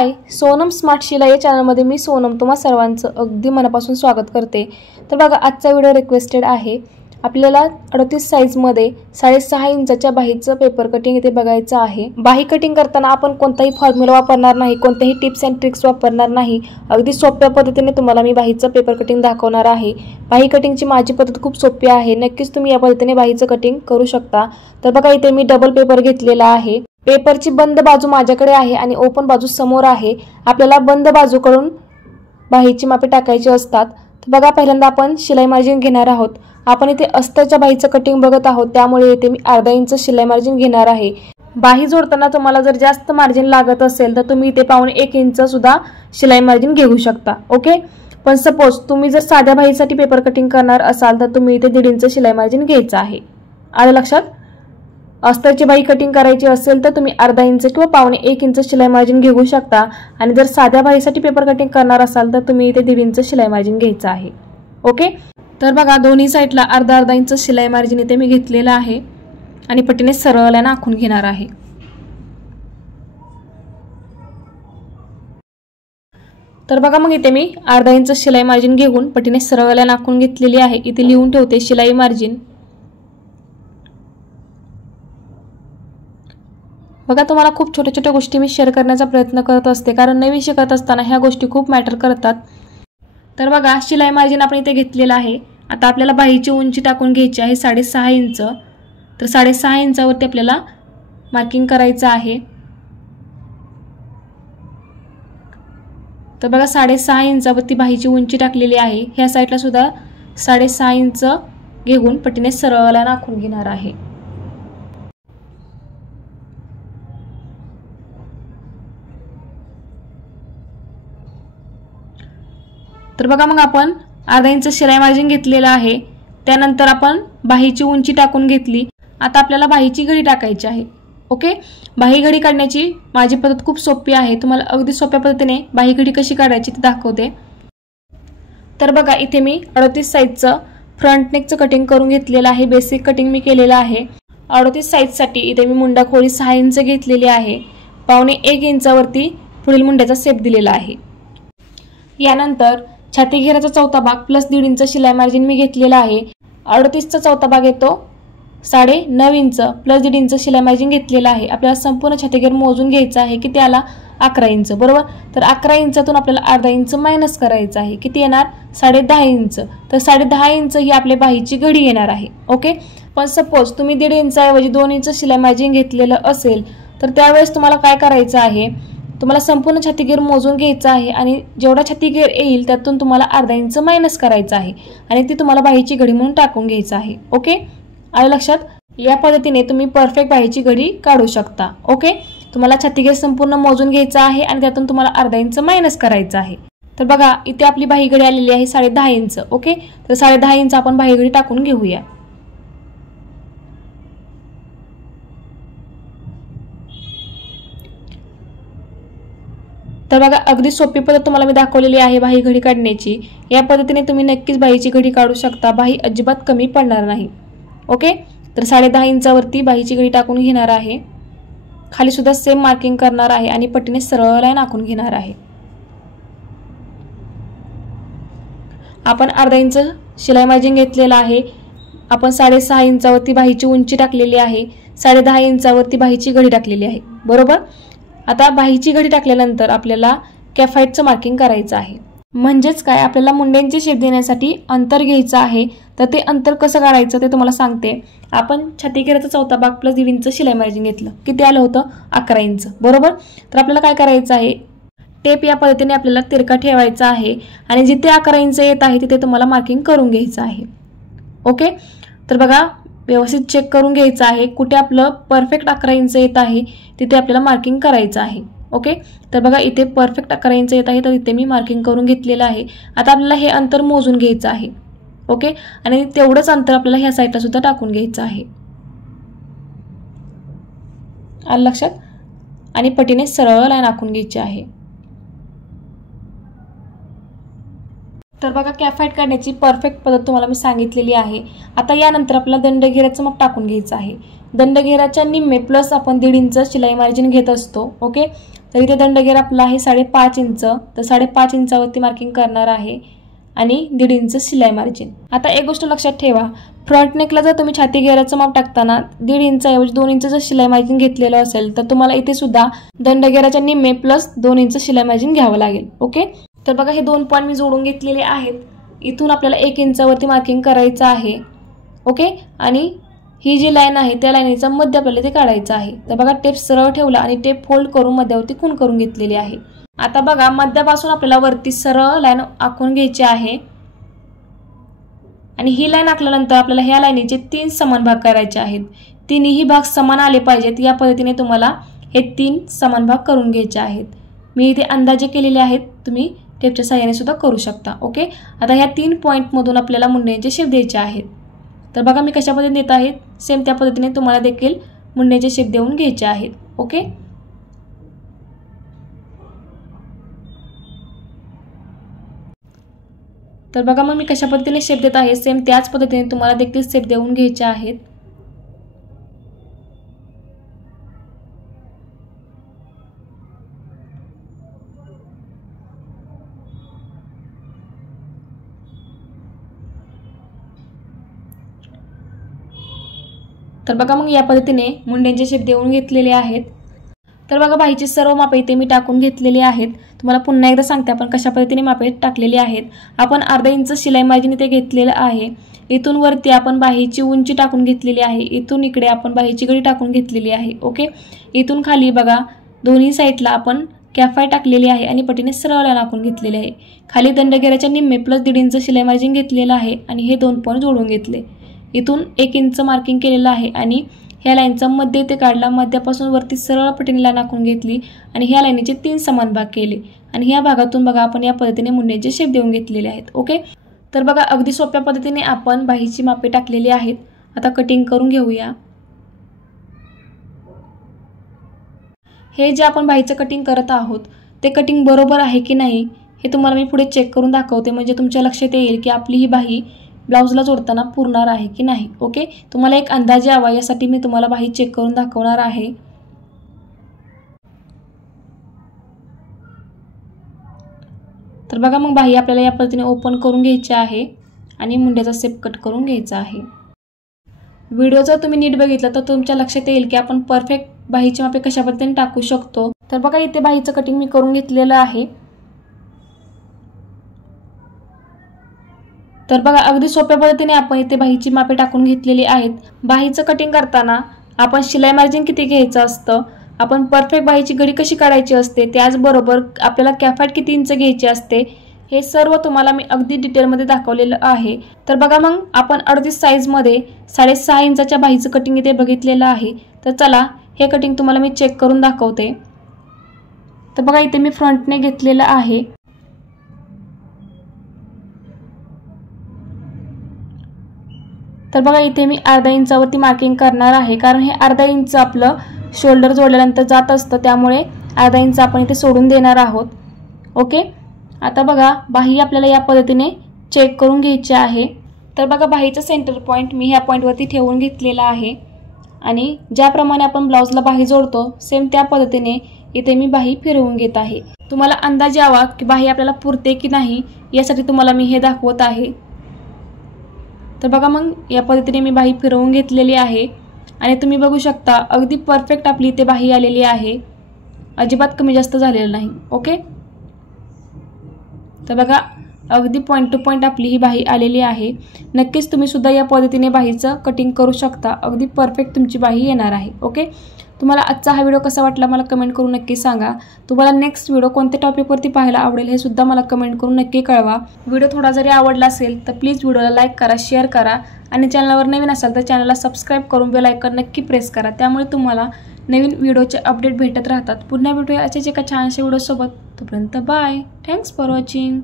हाय, Sonam smart शिलाई या चॅनलमध्ये मी सोनम तुम्हा सर्वांचं अगदी मनापासून स्वागत करते। तर बघा, आजचा व्हिडिओ रिक्वेस्टेड आहे। आपल्याला 38 साइजमध्ये 6.5 इंचाच्या बाहीचं पेपर कटिंग इथे बघायचं आहे। बाही कटिंग करताना आपण कोणताही फॉर्म्युला वापरणार नाही, कोणतेही टिप्स अँड ट्रिक्स वापरणार नाही। अगदी सोप्या पद्धतीने तुम्हाला मी बाहीचं पेपर कटिंग दाखवणार आहे। बाही कटिंगची माझी पद्धत खूप सोपी आहे, नक्कीच तुम्ही या पद्धतीने बाहीचं कटिंग करू शकता। तर बघा, इथे मी डबल पेपर घेतलेला आहे। पेपरची बंद बाजू माझ्याकडे आहे आणि ओपन बाजू समोर आहे। आपल्याला बंद बाजूकडून बाहीची मापे टाकायची असतात। तर बघा, पहिल्यांदा आपण शिलाई मार्जिन घेणार आहोत। आपण इथे अस्तरच्या बाहीचं कटिंग बघत आहोत, त्यामुळे इथे मी अर्धा इंच शिलाई मार्जिन घेणार आहे। बाही जोडताना तुम्हाला जर जास्त मार्जिन लागत असेल तर तुम्ही इथे 1.5 इंच सुद्धा शिलाई मार्जिन घेऊ शकता। ओके, पण सपोज तुम्ही जर साध्या बाहीसाठी पेपर कटिंग करणार असाल तर तुम्ही इथे 1.5 इंच शिलाई मार्जिन घ्यायचं आहे। आलं लक्षात? अस्तरची बाही कटिंग करायची असेल तर तुम्ही अर्धा इंच किंवा 1.5 इंच शिलाई मार्जिन घेऊ शकता, आणि जर साध्या बाहीसाठी पेपर कटिंग करणार असाल तर तुम्ही इथे 1.5 इंच शिलाई मार्जिन घ्यायचं आहे। ओके, तर बघा, दोन्ही साइडला अर्धा इंच शिलाई मार्जिन इथे मी घेतलेला आहे आणि पट्टीने सरळ लाईन आखून घेणार आहे। तर बघा, मग इथे मी अर्धा इंच शिलाई मार्जिन घेऊन पट्टीने सरळ लाईन आखून घेतलेली आहे। इथे लिहून ठेवते शिलाई मार्जिन। बघा, तुम्हाला खूप छोट्या छोट्या गोष्टी मी शेअर करण्याचा प्रयत्न करत असते, कारण नवीन शिकत असताना ह्या गोष्टी खूप मॅटर करतात। तर बघा, शिलाई मार्जिन आपण इथे घेतलेला आहे। आता आपल्याला बाहीची उंची टाकून घ्यायची आहे 6.5 इंच। तर 6.5 इंचावरती आपल्याला मार्किंग करायचं आहे। तर बघा, 6.5 इंचावरती बाहीची उंची टाकलेली आहे। ह्या साईडला सुद्धा 6.5 इंच घेऊन पट्टीने सरळ लाईन आखून घेणार आहे। तर बघा, मग आपण अर्धा इंच शिलाई मार्जिन घेतलेला आहे। त्यानंतर आपण बाहीची उंची टाकून घेतली। आता आपल्याला बाहीची घडी टाकायची आहे। ओके, बाही घडी काढण्याची माझी पद्धत खूप सोपी आहे। तुम्हाला अगदी सोप्या पद्धतीने बाही घडी कशी काढायची ते दाखवते। तर बघा, इथे मी 38 साइजचं फ्रंट नेकचं कटिंग करून घेतलेलं आहे। बेसिक कटिंग मी केलेलं आहे। 38 साइजसाठी इथे मी मुंडा खोली 6 इंच घेतलेली आहे। 1.25 इंचावरती पुढील मुंड्याचा शेप दिलेला आहे। यानंतर छाती घेराचा चौथा भाग प्लस 1.5 इंच शिलाई मार्जिन मी घेतलेला आहे। 38चा चौथा भाग येतो 9.5 इंच प्लस 1.5 इंच शिलाई मार्जिन घेतलेला आहे। आपल्याला संपूर्ण छाती घेर मोजून घ्यायचा आहे, किती आला? 11 इंच, बरोबर। तर 11 इंचातून आपल्याला अर्धा इंच मायनस करायचं आहे, किती येणार? 10.5 इंच। तर 10.5 इंच ही आपल्या बाहीची घडी येणार आहे। ओके, पण सपोज तुम्ही 1.5 इंचाऐवजी 2 इंच शिलाई मार्जिन घेतलेलं असेल तर त्यावेळेस तुम्हाला काय करायचं आहे? तुम्हाला संपूर्ण छाती घेर मोजून घ्यायचा आहे आणि जेवढा छाती घेर येईल त्यातून तुम्हाला अर्धा इंच मायनस करायचं आहे आणि ती तुम्हाला बाहीची घडी म्हणून टाकून घ्यायचं आहे। ओके, आलं लक्षात? या पद्धतीने तुम्ही परफेक्ट बाहीची घडी काढू शकता। ओके, तुम्हाला छाती घेर संपूर्ण मोजून घ्यायचा आहे आणि त्यातून तुम्हाला अर्धा इंच मायनस करायचं आहे। तर बघा, इथे आपली बाही घडी आलेली आहे 10.5 इंच। ओके, तर 10.5 इंच आपण बाही घडी टाकून घेऊया। तर बघा, अगदी सोपी पद्धत तुम्हाला मी दाखवलेली आहे बाही घडी काढण्याची। या पद्धतीने तुम्ही नक्कीच बाहीची घडी काढू शकता, बाही अजिबात कमी पडणार नाही। ओके, तर 10.5 इंचावरती बाहीची घडी टाकून घेणार आहे। खाली सुद्धा सेम मार्किंग करणार आहे आणि पट्टीने सरळ लाईन आखून घेणार आहे। आपण अर्धा इंच शिलाई मार्जिन घेतलेला आहे। आपण 6.5 इंचावरती बाहीची उंची टाकलेली आहे। 10.5 इंचावरती बाहीची घडी टाकलेली आहे, बरोबर। आता बाहीची घडी टाकल्यानंतर आपल्याला कॅफाईटचं मार्किंग करायचं आहे। म्हणजेच काय, आपल्याला मुंड्यांची शेप देण्यासाठी अंतर घ्यायचं आहे। तर ते अंतर कसं काढायचं ते तुम्हाला सांगते। आपण छाती घेराचा चौथा भाग प्लस 1.5 इंच शिलाई मार्जिन घेतलं, किती आलं होतं? 11 इंच, बरोबर। तर आपल्याला काय करायचं आहे? टेप या पद्धतीने आपल्याला तिरका ठेवायचा आहे आणि जिथे 11 इंच येत आहे तिथे तुम्हाला मार्किंग करून घ्यायचं आहे। ओके, तर बघा, व्यवस्थित चेक करून घ्यायचं आहे कुठे आपलं परफेक्ट 11 इंच येत आहे तिथे आपल्याला मार्किंग करायचं आहे। ओके, तर बघा, इथे परफेक्ट 11 इंच येत आहे तर इथे मी मार्किंग करून घेतलेलं आहे। आता आपल्याला हे अंतर मोजून घ्यायचं आहे। ओके, आणि तेवढंच अंतर आपल्याला ह्या साईडला सुद्धा टाकून घ्यायचं आहे। आलं लक्षात? आणि पट्टीने सरळ लाईन आखून घ्यायची आहे। तर बघा, कॅफाईट काढण्याची परफेक्ट पद्धत तुम्हाला मी सांगितलेली आहे। आता यानंतर आपल्याला दंडघेराचं माप टाकून घ्यायचं आहे। दंडघेराच्या निम्मे प्लस आपण 1.5 इंच शिलाई मार्जिन घेत असतो। ओके, तर इथे दंडगेर आपला आहे 5.5 इंच, तर 5.5 इंचावरती मार्किंग करणार आहे आणि 1.5 इंच शिलाई मार्जिन। आता एक गोष्ट लक्षात ठेवा, फ्रंट नेकला जर तुम्ही छाती घेराचं माप टाकताना 1.5 इंचाऐवजी 2 इंच जर शिलाई मार्जिन घेतलेलं असेल तर तुम्हाला इथे सुद्धा दंडगेराच्या निम्मे प्लस 2 इंच शिलाई मार्जिन घ्यावं लागेल। ओके, तर बघा हे 2 पॉइंट मी जोडून घेतलेले आहेत। इथून आपल्याला 1 इंचावरती मार्किंग करायचं आहे। ओके, आणि ही जी लाईन आहे त्या लाईनीचा मध्य आपल्याला ते काढायचं आहे। तर बघा टेप सरळ ठेवला आणि टेप फोल्ड करून मध्यावरती खूण करून घेतलेली आहे। आता बघा मध्यापासून आपल्याला वरती सरळ लाईन आखून घ्यायची आहे आणि ही लाईन आखल्यानंतर आपल्याला ह्या लाईनीचे 3 समान भाग करायचे आहेत। तिन्ही भाग समान आले पाहिजेत, या पद्धतीने तुम्हाला हे 3 समान भाग करून घ्यायचे आहेत। मी इथे अंदाजे केलेले आहेत, तुम्ही टेपच्या सहाय्याने सुद्धा करू शकता। ओके, आता ह्या 3 पॉइंटमधून आपल्याला मुंड्याचे शेप द्यायचे आहेत। तर बघा मी कशा पद्धतीने देत आहे, सेम त्या पद्धतीने तुम्हाला देखील मुंड्याचे शेप देऊन घ्यायचे आहेत। ओके, तर बघा मग मी कशा पद्धतीने शेप देत आहे, सेम त्याच पद्धतीने तुम्हाला देखील शेप देऊन घ्यायचे आहेत। तर बघा मग या पद्धतीने मुंड्यांचे शेप देऊन घेतलेले आहेत। तर बघा बाहीची सर्व मापे इथे मी टाकून घेतलेली आहेत। तुम्हाला पुन्हा एकदा सांगते आपण कशा पद्धतीने मापे टाकलेली आहेत। आपण अर्धा इंच शिलाई मार्जिन इथे घेतलेलं आहे। इथून वरती आपण बाहीची उंची टाकून घेतलेली आहे। इथून इकडे आपण बाहीची गळी टाकून घेतलेली आहे। ओके, इथून खाली बघा दोन्ही साईडला आपण कॅफाय टाकलेली आहे आणि पटीने सरळ लाईन आखून घेतलेली आहे। खाली दंडगेराच्या निम्मे प्लस 1.5 इंच शिलाई मार्जिन घेतलेलं आहे आणि हे 2 पॉइंट जोडून घेतले। इथून 1 इंच मार्किंग केलेलं आहे आणि ह्या लाईनचा मध्य इथे काढला, मध्यापासून वरती सरळ पटीने लाईन आखून घेतली आणि ह्या लाईनीचे 3 समान भाग केले आणि ह्या भागातून बघा आपण या पद्धतीने मुंड्याचे शेप देऊन घेतलेले आहेत। ओके, तर बघा अगदी सोप्या पद्धतीने आपण बाहीची मापे टाकलेली आहेत। आता कटिंग करून घेऊया। हे जे आपण बाहीचं कटिंग करत आहोत ते कटिंग बरोबर आहे की नाही हे तुम्हाला मी पुढे चेक करून दाखवते, म्हणजे तुमच्या लक्षात येईल की आपली ही बाही ब्लाउजला जोडताना पुरणार आहे की नाही। ओके, तुम्हाला एक अंदाज यावा यासाठी मी तुम्हाला बाही चेक करून दाखवणार आहे। तर बघा मग बाही आपल्याला या पद्धतीने ओपन करून घ्यायची आहे आणि मुंड्याचा शेप कट करून घ्यायचा आहे। व्हिडिओ जर तुम्ही नीट बघितला तर तुमच्या लक्षात येईल की आपण परफेक्ट बाहीची मापे कशा पद्धतीने टाकू शकतो। तर बघा इथे बाहीचं कटिंग मी करून घेतलेलं आहे। तर बघा अगदी सोप्या पद्धतीने आपण इथे बाहीची मापे टाकून घेतलेली आहेत। बाहीचं कटिंग करताना आपण शिलाई मार्जिन किती घ्यायचं असतं, आपण परफेक्ट बाहीची घडी कशी काढायची असते, त्याचबरोबर आपल्याला कॅफाट किती इंच घ्यायची असते, हे सर्व तुम्हाला मी अगदी डिटेलमध्ये दाखवलेलं आहे। तर बघा मग आपण 38 साईजमध्ये 6.5 इंचाच्या बाहीचं कटिंग इथे बघितलेलं आहे। तर चला हे कटिंग तुम्हाला मी चेक करून दाखवते। तर बघा इथे मी फ्रंटने घेतलेलं आहे। तर बघा इथे मी अर्धा इंचावरती मार्किंग करणार आहे, कारण हे अर्धा इंच आपलं शोल्डर जोडल्यानंतर जात असतं, त्यामुळे अर्धा इंच आपण इथे सोडून देणार आहोत। ओके, आता बघा बाही आपल्याला या पद्धतीने चेक करून घ्यायची आहे। तर बघा बाहीचा सेंटर पॉइंट मी ह्या पॉइंटवरती ठेवून घेतलेला आहे आणि ज्याप्रमाणे आपण ब्लाउजला बाही जोडतो सेम त्या पद्धतीने इथे मी बाही फिरवून घेत आहे। तुम्हाला अंदाज यावा की बाही आपल्याला पुरते की नाही यासाठी तुम्हाला मी हे दाखवत आहे। तर बघा मग या पद्धतीने मी बाही फिरवून घेतलेली आहे आणि तुम्ही बघू शकता अगदी परफेक्ट आपली इथे बाही आलेली आहे, अजिबात कमी जास्त झालेलं नाही। ओके, तर बघा अगदी पॉइंट टू पॉइंट आपली ही बाही आलेली आहे। नक्कीच तुम्ही सुद्धा या पद्धतीने बाहीचं कटिंग करू शकता, अगदी परफेक्ट तुमची बाही येणार आहे। ओके, तुम्हाला आजचा हा व्हिडिओ कसा वाटला मला कमेंट करून नक्की सांगा। तुम्हाला नेक्स्ट व्हिडिओ कोणत्या टॉपिकवरती पाहायला आवडेल हे सुद्धा मला कमेंट करून नक्की कळवा। व्हिडिओ थोडा जरी आवडला असेल तर प्लीज व्हिडिओला लाईक करा, शेअर करा आणि चॅनलवर नवीन असाल तर चॅनलला सबस्क्राईब करून बेल आयकॉन नक्की प्रेस करा, त्यामुळे तुम्हाला नवीन व्हिडिओचे अपडेट भेटत राहतात। पुन्हा भेटूया अशाच एका छानशा व्हिडिओसोबत, तोपर्यंत बाय, थँक्स फॉर वॉचिंग।